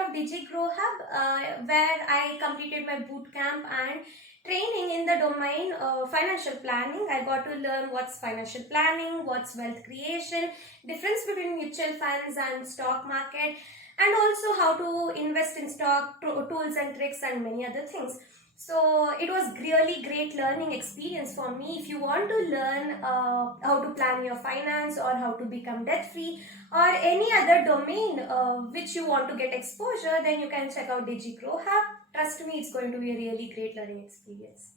of DigiGrowHub, where I completed my boot camp and training in the domain financial planning. I got to learn what's financial planning, what's wealth creation, difference between mutual funds and stock market, and also how to invest in stock, tools and tricks, and many other things. So it was really great learning experience for me. If you want to learn how to plan your finance or how to become debt free or any other domain which you want to get exposure, then you can check out DigiGrowHub. Trust me, it's going to be a really great learning experience.